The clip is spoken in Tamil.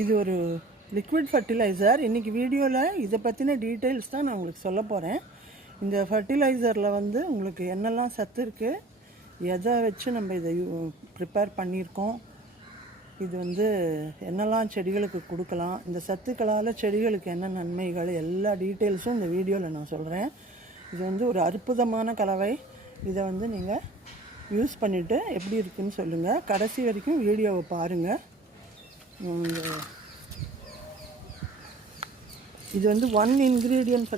இது ஒரு லிக்விட் ஃபர்டிலைசர். இன்றைக்கி வீடியோவில் இதை பற்றின டீட்டெயில்ஸ் தான் நான் உங்களுக்கு சொல்ல போகிறேன். இந்த ஃபர்டிலைசரில் வந்து உங்களுக்கு என்னெல்லாம் சத்து இருக்குது, எதை வச்சு நம்ம இதை ப்ரிப்பேர் பண்ணியிருக்கோம், இது வந்து என்னெல்லாம் செடிகளுக்கு கொடுக்கலாம், இந்த சத்துக்களால் செடிகளுக்கு என்ன நன்மைகள், எல்லா டீட்டெயில்ஸும் இந்த வீடியோவில் நான் சொல்கிறேன். இது வந்து ஒரு அற்புதமான கலவை. இதை வந்து நீங்கள் யூஸ் பண்ணிவிட்டு எப்படி இருக்குதுன்னு சொல்லுங்கள். கடைசி வரைக்கும் வீடியோவை பாருங்கள். இது வந்து 1 இன்க்ரீடியன்ட்